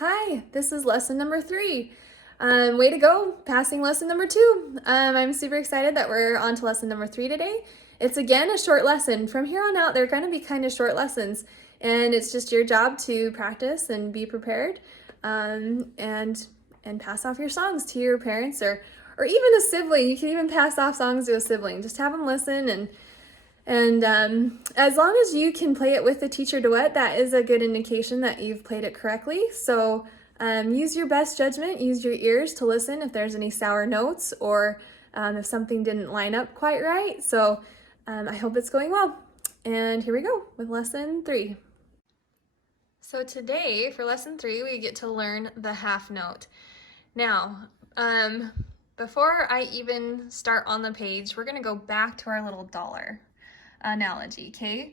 Hi, this is lesson number 3. Way to go, passing lesson number 2. I'm super excited that we're on to lesson number 3 today. It's again a short lesson. From here on out, they're going to be kind of short lessons, and it's just your job to practice and be prepared, and pass off your songs to your parents or even a sibling. You can even pass off songs to a sibling. Just have them listen and as long as you can play it with the teacher duet, that is a good indication that you've played it correctly. So use your best judgment, use your ears to listen if there's any sour notes or if something didn't line up quite right. So I hope it's going well. And here we go with lesson 3. So today for lesson 3, we get to learn the half note. Now, before I even start on the page, we're gonna go back to our little dollar analogy, okay?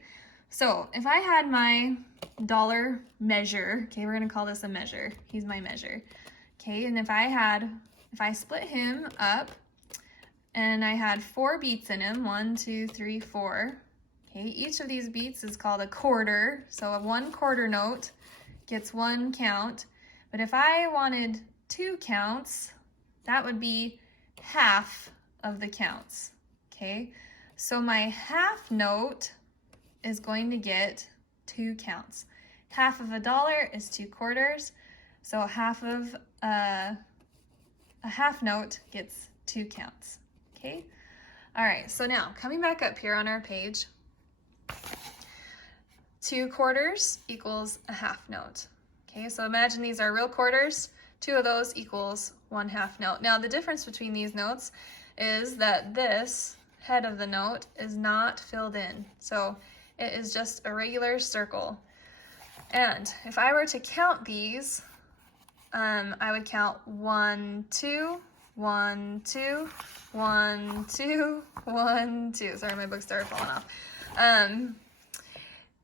So if I had my dollar measure, okay, we're gonna call this a measure. He's my measure, okay? And if I split him up and I had 4 beats in him, 1, 2, 3, 4, okay? Each of these beats is called a quarter. So a 1 quarter note gets 1 count. But if I wanted 2 counts, that would be half of the counts, okay? So my half note is going to get 2 counts. Half of a dollar is 2 quarters, so a half note gets 2 counts, okay? All right, so now coming back up here on our page, 2 quarters equals a half note, okay? So imagine these are real quarters, 2 of those equals 1 half note. Now the difference between these notes is that this head of the note is not filled in. So it is just a regular circle. And if I were to count these, I would count 1, 2, 1, 2, 1, 2, 1, 2. Sorry, my book started falling off.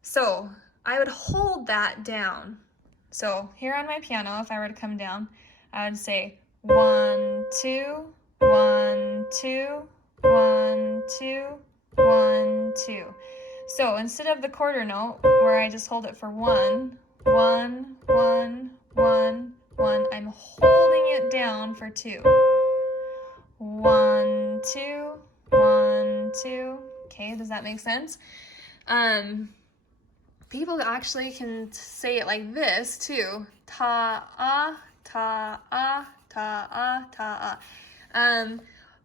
So I would hold that down. So here on my piano, if I were to come down, I would say 1, 2, 1, 2, 1, 2, 1, 2. So instead of the quarter note, where I just hold it for 1, 1, 1, 1, 1, I'm holding it down for 2. 1, 2, 1, 2. Okay, does that make sense? People actually can say it like this too. Ta-ah, ta-ah, ta-ah, ta-ah.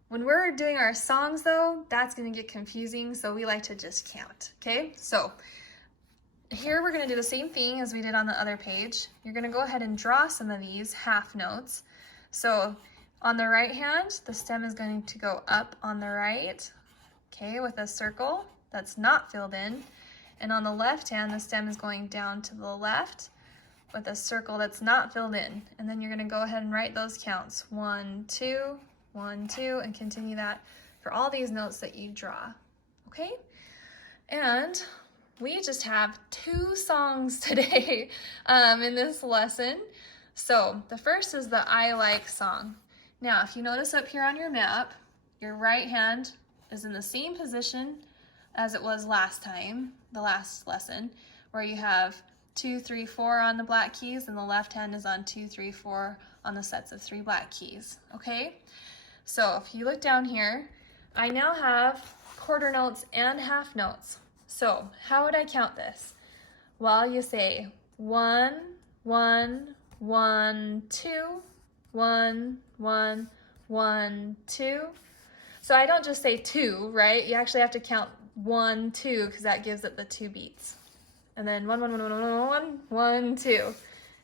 When we're doing our songs though, that's gonna get confusing, so we like to just count, okay? So here we're gonna do the same thing as we did on the other page. You're gonna go ahead and draw some of these half notes. So on the right hand, the stem is going to go up on the right, okay, with a circle that's not filled in. And on the left hand, the stem is going down to the left with a circle that's not filled in. And then you're gonna go ahead and write those counts. 1, 2, 1, 2, and continue that for all these notes that you draw, okay? And we just have 2 songs today in this lesson. So the first is the I Like song. Now, if you notice up here on your map, your right hand is in the same position as it was last time, the last lesson, where you have 2, 3, 4 on the black keys, and the left hand is on 2, 3, 4 on the sets of 3 black keys, okay? So if you look down here, I now have quarter notes and half notes. So how would I count this? Well, you say 1, 1, 1, 2, 1, 1, 1, 2. So I don't just say 2, right? You actually have to count 1, 2, because that gives it the 2 beats. And then 1, 1, 1, 1, 1, 1, 1, 2.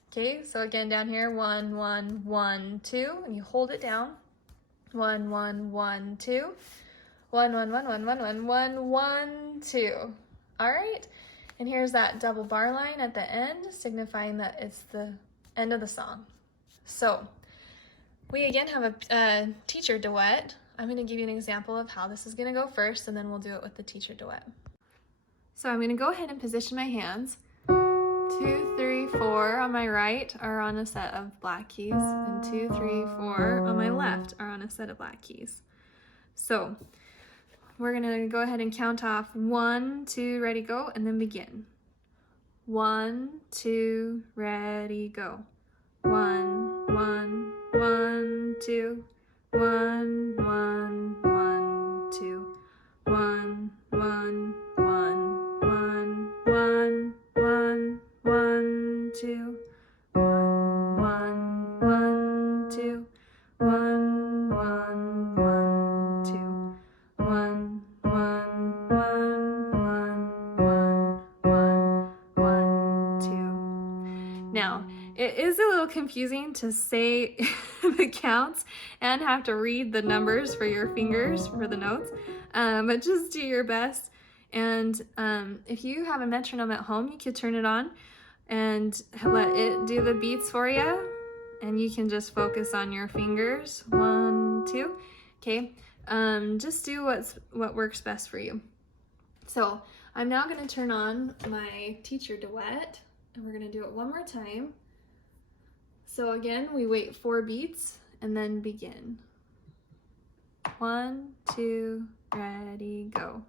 Okay, so again down here, 1, 1, 1, 2, and you hold it down. 1, 1, 1, 2. 1, 1, 1, 1, 1, 1, 1, 1, 2. All right, and here's that double bar line at the end, signifying that it's the end of the song. So we again have a teacher duet. I'm going to give you an example of how this is going to go first, and then we'll do it with the teacher duet. So I'm going to go ahead and position my hands. 2, 3, 4 on my right are on a set of black keys, and 2, 3, 4 on my left are on a set of black keys. So we're going to go ahead and count off 1, 2, ready, go, and then begin. 1, 2, ready, go. 1, 1, 2, 1, 1, 1, 2, 1, 1, 1, 1, 1, 1, 1, 2, 1, 1, 1, 2, 1, 1, 1, 2, 1, 1, 1, 2. Now, it is a little confusing to say the counts and have to read the numbers for your fingers for the notes, but just do your best. And if you have a metronome at home, you could turn it on and let it do the beats for you, and you can just focus on your fingers. 1, 2. Okay, just do what works best for you. So I'm now going to turn on my teacher duet, and we're going to do it one more time. So again, we wait 4 beats and then begin. 1, 2, ready, go.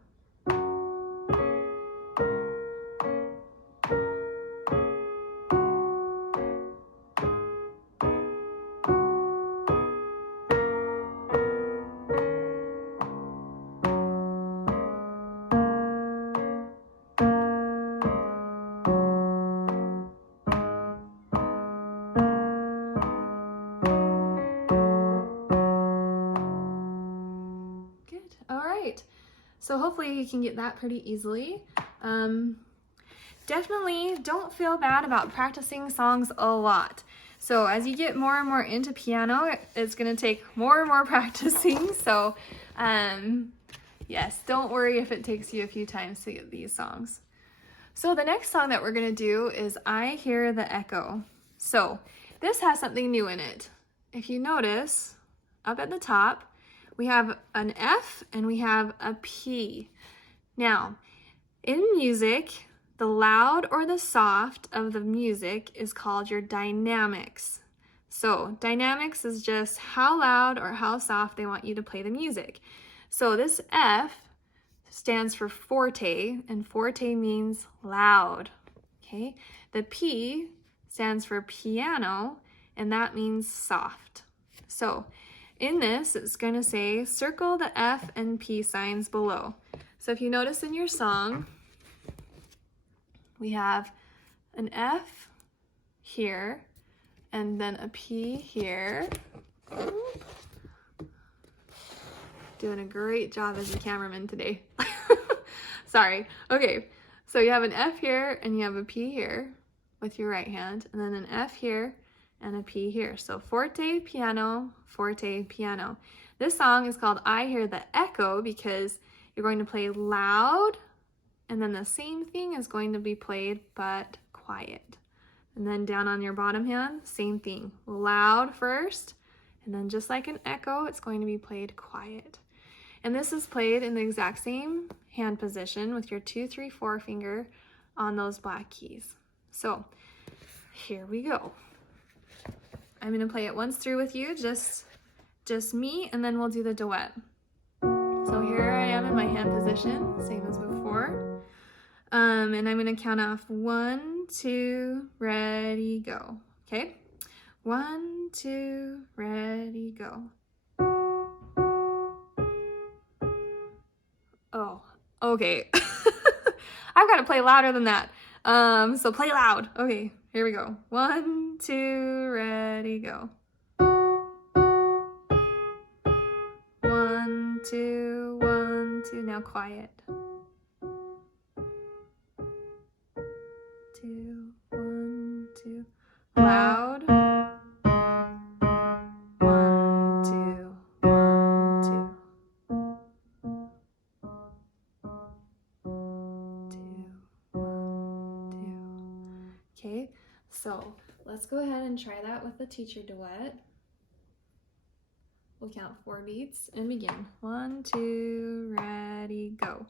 So hopefully you can get that pretty easily. Definitely don't feel bad about practicing songs a lot. So as you get more and more into piano, it's going to take more and more practicing. So yes, don't worry if it takes you a few times to get these songs. So the next song that we're going to do is I Hear the Echo. So this has something new in it. If you notice, up at the top, we have an F and we have a P. Now, in music, the loud or the soft of the music is called your dynamics. So dynamics is just how loud or how soft they want you to play the music. So this F stands for forte, and forte means loud. Okay. The P stands for piano, and that means soft. So in this, it's going to say circle the F and P signs below. So if you notice in your song, we have an F here and then a P here. Doing a great job as a cameraman today. Sorry. Okay, so you have an F here and you have a P here with your right hand, and then an F here and a P here. So forte, piano, forte, piano. This song is called I Hear the Echo because you're going to play loud, and then the same thing is going to be played but quiet. And then down on your bottom hand, same thing. Loud first, and then just like an echo, it's going to be played quiet. And this is played in the exact same hand position with your 2, 3, 4 finger on those black keys. So here we go. I'm going to play it once through with you, just me, and then we'll do the duet. So here I am in my hand position, same as before. And I'm going to count off 1, 2, ready, go. Okay? 1, 2, ready, go. Oh, okay. I've got to play louder than that. So play loud. Okay, here we go. 1, 2, ready, go. 1, 2, 1, 2. Now quiet. 2, 1, 2. Loud. 1, 2, 1, 2. 2, 1, 2. Okay, so let's go ahead and try that with the teacher duet. We'll count 4 beats and begin. 1, 2, ready, go.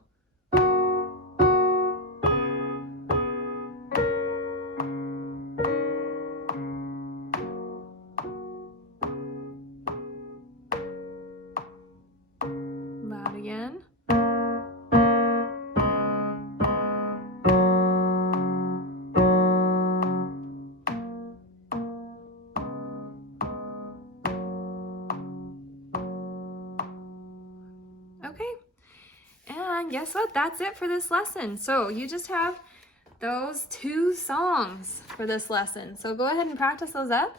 Loud again. And guess what? That's it for this lesson. So you just have those 2 songs for this lesson. So go ahead and practice those up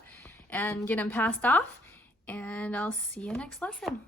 and get them passed off. And I'll see you next lesson.